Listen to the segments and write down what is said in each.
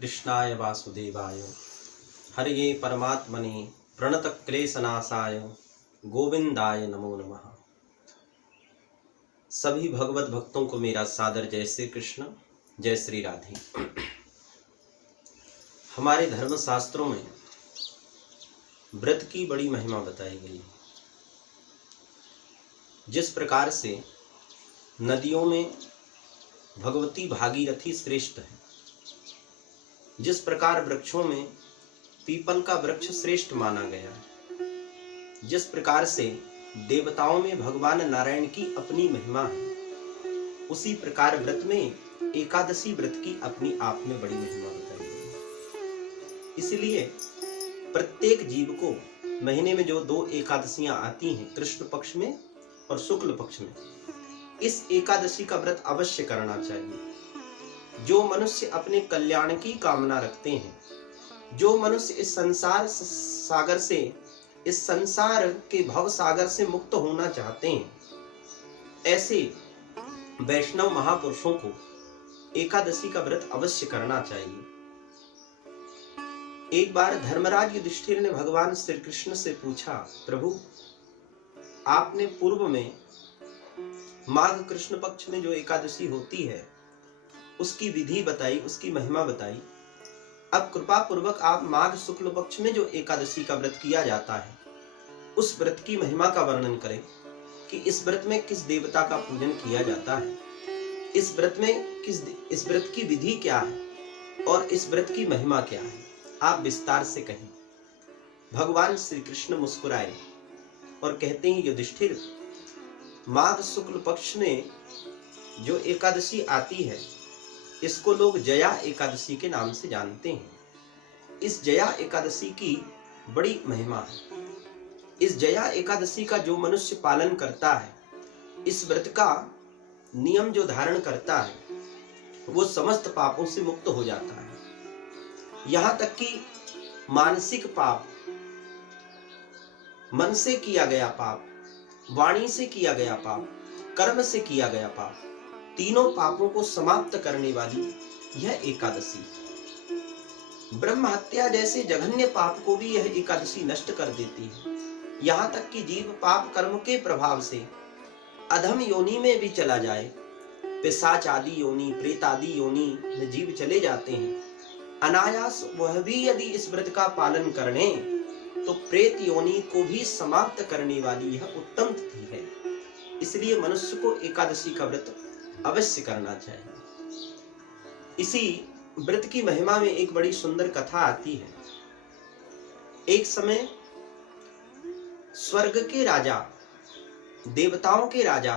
कृष्णाय वासुदेवाय हरये परमात्मने प्रणतक्लेशनाशाय गोविंदाय नमो नमः। सभी भगवत भक्तों को मेरा सादर जय श्री कृष्ण, जय श्री राधे। हमारे धर्म शास्त्रों में व्रत की बड़ी महिमा बताई गई। जिस प्रकार से नदियों में भगवती भागीरथी श्रेष्ठ है, जिस प्रकार वृक्षों में पीपल का वृक्ष श्रेष्ठ माना गया है, जिस प्रकार से देवताओं में भगवान नारायण की अपनी महिमा है, उसी प्रकार व्रत में एकादशी व्रत की अपनी आप में बड़ी महिमा बताई गई है। इसलिए प्रत्येक जीव को महीने में जो 2 एकादशियां आती हैं, कृष्ण पक्ष में और शुक्ल पक्ष में, इस एकादशी का व्रत अवश्य करना चाहिए। जो मनुष्य अपने कल्याण की कामना रखते हैं, जो मनुष्य इस संसार सागर से, इस संसार के भव सागर से मुक्त होना चाहते हैं, ऐसे वैष्णव महापुरुषों को एकादशी का व्रत अवश्य करना चाहिए। एक बार धर्मराज युधिष्ठिर ने भगवान श्री कृष्ण से पूछा, प्रभु आपने पूर्व में माघ कृष्ण पक्ष में जो एकादशी होती है उसकी विधि बताई, उसकी महिमा बताई। अब कृपा पूर्वक आप माघ शुक्ल पक्ष में जो एकादशी का व्रत किया जाता है, उस व्रत की महिमा का वर्णन करें कि इस व्रत में किस देवता का पूजन किया जाता है, इस व्रत की विधि क्या है और इस व्रत की महिमा क्या है, आप विस्तार से कहें। भगवान श्री कृष्ण मुस्कुराए और कहते हैं, युधिष्ठिर, माघ शुक्ल पक्ष में जो एकादशी आती है इसको लोग जया एकादशी के नाम से जानते हैं। इस जया एकादशी की बड़ी महिमा है। इस जया एकादशी का जो मनुष्य पालन करता है, इस व्रत का नियम जो धारण करता है, वो समस्त पापों से मुक्त हो जाता है। यहां तक कि मानसिक पाप, मन से किया गया पाप, वाणी से किया गया पाप, कर्म से किया गया पाप, तीनों पापों को समाप्त करने वाली यह एकादशी, ब्रह्म हत्या जैसे जघन्य पाप को भी यह एकादशी नष्ट कर देती है। यहाँ तक कि जीव पाप कर्म के प्रभाव से अधम योनि में भी चला जाए, पिशाच आदि योनि, प्रेत आदि योनि में जीव चले जाते हैं, अनायास वह भी यदि इस व्रत का पालन करने तो प्रेत योनि को भी समाप्त करने वाली यह उत्तम तिथि है। इसलिए मनुष्य को एकादशी का व्रत अवश्य करना चाहिए। इसी व्रत की महिमा में एक बड़ी सुंदर कथा आती है। एक समय स्वर्ग के राजा, देवताओं के राजा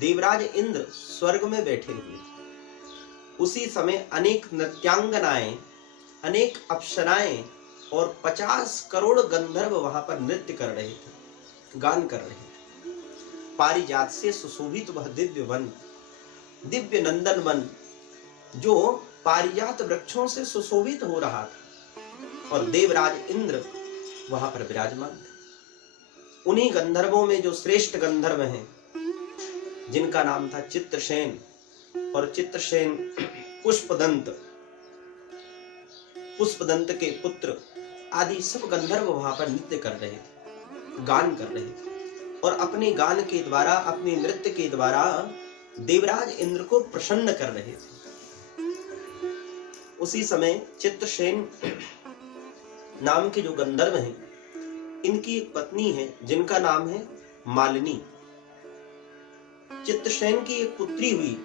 देवराज इंद्र स्वर्ग में बैठे हुए थे। उसी समय अनेक नृत्यांगनाएं, अनेक अप्सराएं और 50 करोड़ गंधर्व वहां पर नृत्य कर रहे थे, गान कर रहे थे। पारिजात से सुशोभित वह दिव्य वन, दिव्य नंदन वन, जो पारिजात वृक्षों से सुशोभित हो रहा था, और देवराज इंद्र वहां पर विराजमान थे। उन्हीं गंधर्वों में जो श्रेष्ठ गंधर्व हैं, जिनका नाम था चित्रसेन, और चित्रसेन पुष्पदंत, पुष्पदंत के पुत्र आदि सब गंधर्व वहां पर नृत्य कर रहे थे, गान कर रहे थे, और अपने गान के द्वारा, अपने नृत्य के द्वारा देवराज इंद्र को प्रसन्न कर रहे थे। उसी समय चित्रसेन नाम के जो गंधर्व हैं, इनकी एक पत्नी है जिनका नाम है मालिनी। चित्रसेन की एक पुत्री हुई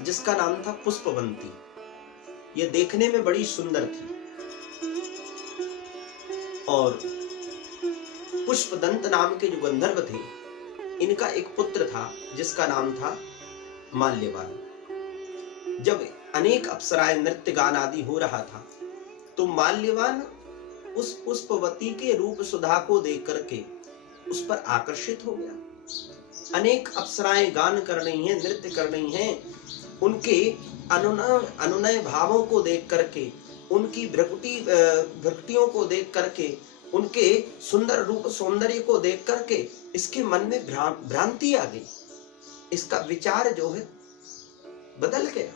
जिसका नाम था पुष्पवंती। यह देखने में बड़ी सुंदर थी। और पुष्पदंत नाम के जो गंधर्व थे, इनका एक पुत्र था जिसका नाम था माल्यवान। जब अनेक अप्सराएं नृत्य गान आदि हो रहा था, तो माल्यवान उस पुष्पवती के रूप सुधा को देख करके उस पर आकर्षित हो गया। अनेक अप्सराएं गान कर रही हैं, नृत्य कर रही हैं, उनके अनुनय भावों को देख करके, उनकी भ्रकुटियों को देख करके, उनके सुंदर रूप सौंदर्य को देख करके इसके मन में भ्रांति आ गई। इसका विचार जो है बदल गया।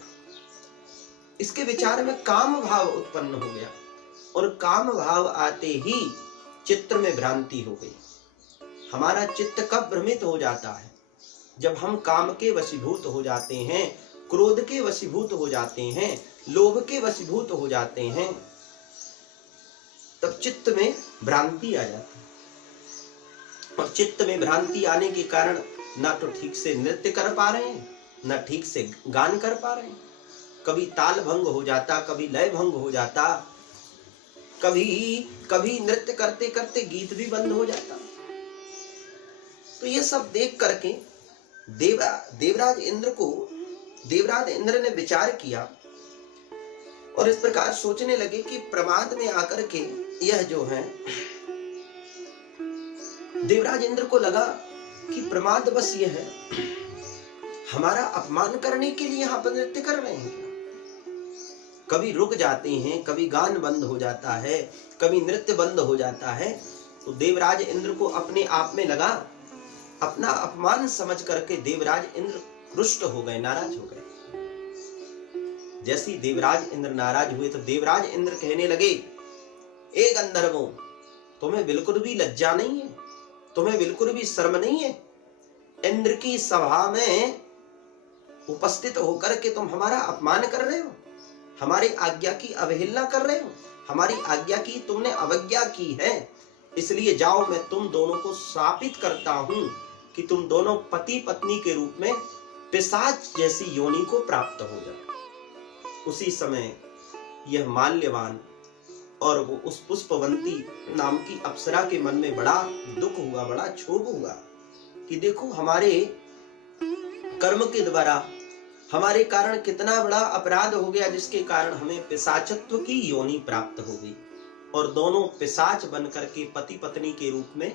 इसके विचार में काम भाव उत्पन्न हो गया और काम भाव आते ही चित्त में भ्रांति हो गई। हमारा चित्त कब भ्रमित हो जाता है? जब हम काम के वशीभूत हो जाते हैं, क्रोध के वशीभूत हो जाते हैं, लोभ के वशीभूत हो जाते हैं, तब चित्त में भ्रांति आ जाती है। और चित्त में भ्रांति आने के कारण ना तो ठीक से नृत्य कर पा रहे हैं, ना ठीक से गान कर पा रहे हैं। कभी ताल भंग हो जाता, कभी लय भंग हो जाता, कभी नृत्य करते करते गीत भी बंद हो जाता। तो ये सब देख करके देवराज इंद्र ने विचार किया और इस प्रकार सोचने लगे कि प्रमाद में आकर के यह जो है, देवराज इंद्र को लगा कि प्रमाद बस यह है, हमारा अपमान करने के लिए यहाँ पर नृत्य कर रहे हैं। कभी रुक जाते हैं, कभी गान बंद हो जाता है, कभी नृत्य बंद हो जाता है। तो देवराज इंद्र को अपने आप में लगा, अपना अपमान समझ करके देवराज इंद्र रुष्ट हो गए, नाराज हो गए। जैसे देवराज इंद्र नाराज हुए तो देवराज इंद्र कहने लगे, ए गंधर्वों, तुम्हें बिल्कुल भी लज्जा नहीं है, तुम्हें बिल्कुल भी शर्म नहीं है? इंद्र की सभा में उपस्थित होकर के तुम हमारा अपमान कर रहे हो, हमारी आज्ञा की अवहेलना कर रहे हो, हमारी आज्ञा की तुमने अवज्ञा की है। इसलिए जाओ, मैं तुम दोनों को शापित करता हूं कि तुम दोनों पति पत्नी के रूप में पिशाच जैसी योनि को प्राप्त हो जाओ। उसी समय यह माल्यवान और वो उस पुष्पवंती नाम की अप्सरा के मन में बड़ा दुख हुआ, बड़ा क्षोभ हुआ कि देखो, हमारे कर्म के द्वारा हमारे कारण कितना बड़ा अपराध हो गया, जिसके कारण हमें पिशाचत्व की योनि प्राप्त हो गई और दोनों पिशाच बनकर के पति पत्नी के रूप में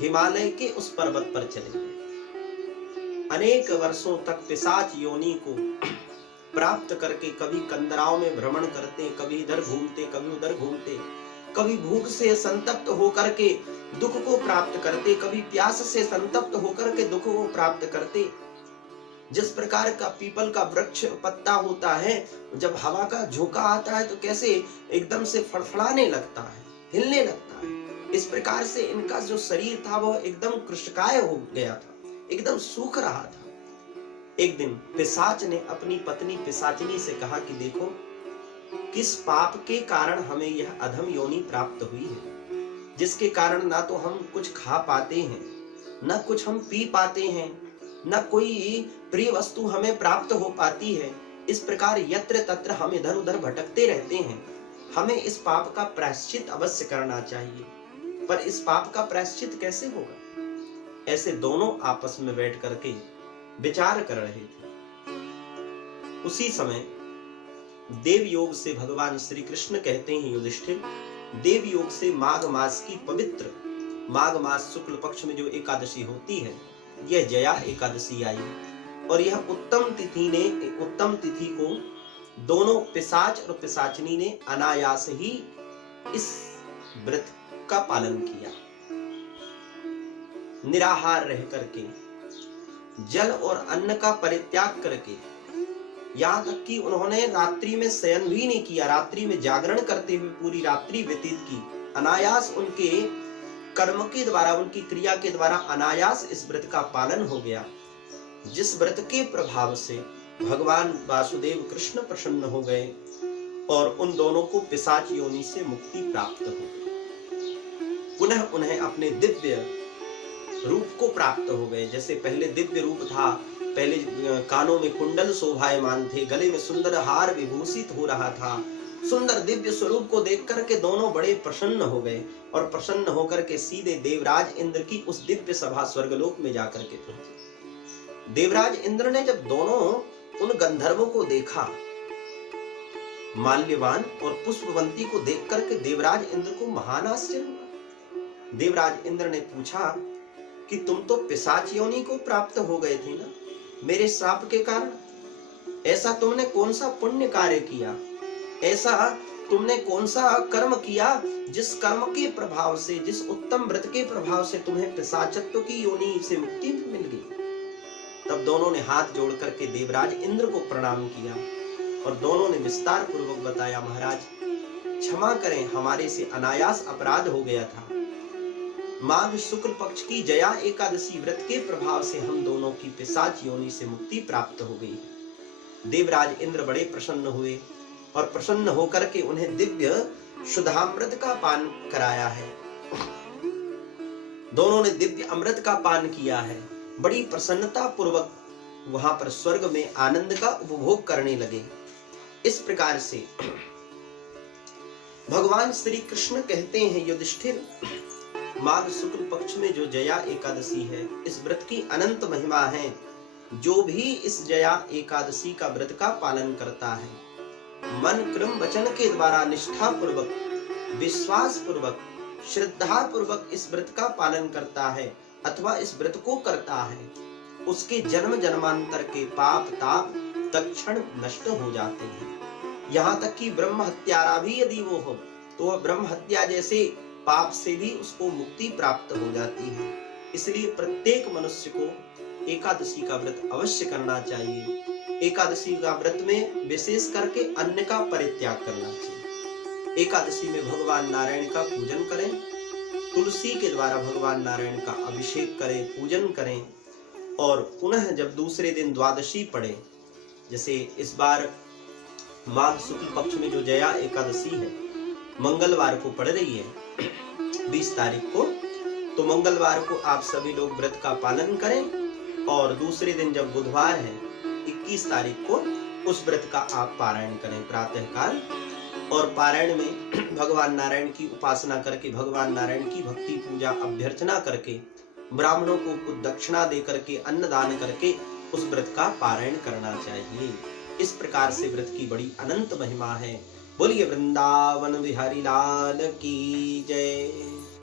हिमालय के उस पर्वत पर चले गए। अनेक वर्षों तक पिशाच योनि को प्राप्त करके कभी कंदराओं में भ्रमण करते, कभी इधर घूमते, कभी उधर घूमते, कभी भूख से संतप्त होकर के दुख को प्राप्त करते, कभी प्यास से संतप्त होकर के दुख को प्राप्त करते। जिस प्रकार का पीपल का वृक्ष पत्ता होता है, जब हवा का झोंका आता है तो कैसे एकदम से फड़फड़ाने लगता है, हिलने लगता है, इस प्रकार से इनका जो शरीर था वह एकदम कृशकाय हो गया था, एकदम सूख रहा था। एक दिन पिशाच ने अपनी पत्नी पिशाचिनी से कहा कि देखो, किस पाप के कारण हमें यह अधम योनि प्राप्त हुई है, जिसके कारण ना तो हम कुछ खा पाते हैं, ना कुछ हम पी पाते हैं, ना कोई प्रिय वस्तु हमें प्राप्त हो पाती है। इस प्रकार यत्र तत्र हम इधर उधर भटकते रहते हैं। हमें इस पाप का प्रायश्चित अवश्य करना चाहिए, पर इस पाप का प्रायश्चित कैसे होगा? ऐसे दोनों आपस में बैठ करके विचार कर रहे थे। उसी समय देव योग से भगवान श्री कृष्ण कहते हैं, युधिष्ठिर, देव योग से माघ मास की पवित्र माघ मास शुक्ल पक्ष में जो एकादशी होती है, यह जया एकादशी आई और यह उत्तम तिथि को दोनों पिशाच और पिशाचिनी ने अनायास ही इस व्रत का पालन किया। निराहार रह करके, जल और अन्न का परित्याग करके, यहाँ तक कि उन्होंने रात्रि में शयन भी नहीं किया, रात्रि में जागरण करते हुए पूरी रात्रि व्यतीत की। अनायास उनके कर्म के द्वारा, उनकी क्रिया के द्वारा अनायास इस व्रत का पालन हो गया, जिस व्रत के प्रभाव से भगवान वासुदेव कृष्ण प्रसन्न हो गए और उन दोनों को पिशाच योनि से मुक्ति प्राप्त हो गई। पुनः उन्हें अपने दिव्य रूप को प्राप्त हो गए। जैसे पहले दिव्य रूप था, पहले कानों में कुंडल शोभायमान थे, गले में सुंदर हार विभूषित हो रहा था। सुंदर दिव्य स्वरूप को देख करके दोनों बड़े प्रसन्न हो गए और प्रसन्न होकर के सीधे देवराज इंद्र की उस दिव्य सभा स्वर्गलोक में जाकर के पहुंचे। देवराज इंद्र ने जब दोनों उन गंधर्वों को देखा, माल्यवान और पुष्पवंती को देख करके देवराज इंद्र को महान आश्चर्य हुआ। देवराज इंद्र ने पूछा कि तुम तो पिशाच योनि को प्राप्त हो गए थे ना, मेरे श्राप के कारण? ऐसा तुमने कौन सा पुण्य कार्य किया, ऐसा तुमने कौन सा कर्म किया जिस कर्म के प्रभाव से, जिस उत्तम व्रत के प्रभाव से तुम्हें पिशाचत्व की योनि से मुक्ति मिल गई? तब दोनों ने हाथ जोड़ करके देवराज इंद्र को प्रणाम किया और दोनों ने विस्तार पूर्वक बताया, महाराज क्षमा करें, हमारे से अनायास अपराध हो गया था। माघ शुक्ल पक्ष की जया एकादशी व्रत के प्रभाव से हम दोनों की पिशाच योनि से मुक्ति प्राप्त हो गई है। देवराज इंद्र बड़े प्रसन्न हुए और प्रसन्न होकर के उन्हें दिव्य शुद्धामृत का पान कराया है। दोनों ने दिव्य अमृत का पान किया है। बड़ी प्रसन्नता पूर्वक वहां पर स्वर्ग में आनंद का उपभोग करने लगे। इस प्रकार से भगवान श्री कृष्ण कहते हैं, युधिष्ठिर, माघ शुक्ल पक्ष में जो जया एकादशी है, इस व्रत की अनंत महिमा है। जो भी इस जया एकादशी का व्रत का पालन करता है, मन क्रम वचन के द्वारा निष्ठा पूर्वक, विश्वास पूर्वक, श्रद्धा पूर्वक इस व्रत का पालन करता है अथवा इस व्रत को करता है, उसके जन्म जन्मांतर के पाप ताप तत्क्षण नष्ट हो जाते हैं। यहाँ तक कि ब्रह्म हत्यारा भी यदि वो हो तो वह ब्रह्म हत्या जैसे पाप से भी उसको मुक्ति प्राप्त हो जाती है। इसलिए प्रत्येक मनुष्य को एकादशी का व्रत अवश्य करना चाहिए। एकादशी का व्रत में विशेष करके अन्न का परित्याग करना चाहिए। एकादशी में भगवान नारायण का पूजन करें, तुलसी के द्वारा भगवान नारायण का अभिषेक करें, पूजन करें और पुनः जब दूसरे दिन द्वादशी पड़े, जैसे इस बार माघ शुक्ल पक्ष में जो जया एकादशी है मंगलवार को पड़ रही है 20 तारीख को, तो मंगलवार को आप सभी लोग व्रत का पालन करें और दूसरे दिन जब बुधवार है 21 तारीख को उस व्रत का आप पारायण करें प्रातः काल। और पारायण में भगवान नारायण की उपासना करके, भगवान नारायण की भक्ति पूजा अभ्यर्चना करके, ब्राह्मणों को कुछ दक्षिणा दे करके, अन्न दान करके उस व्रत का पारायण करना चाहिए। इस प्रकार से व्रत की बड़ी अनंत महिमा है। बोलिए वृंदावन बिहारी लाल की जय।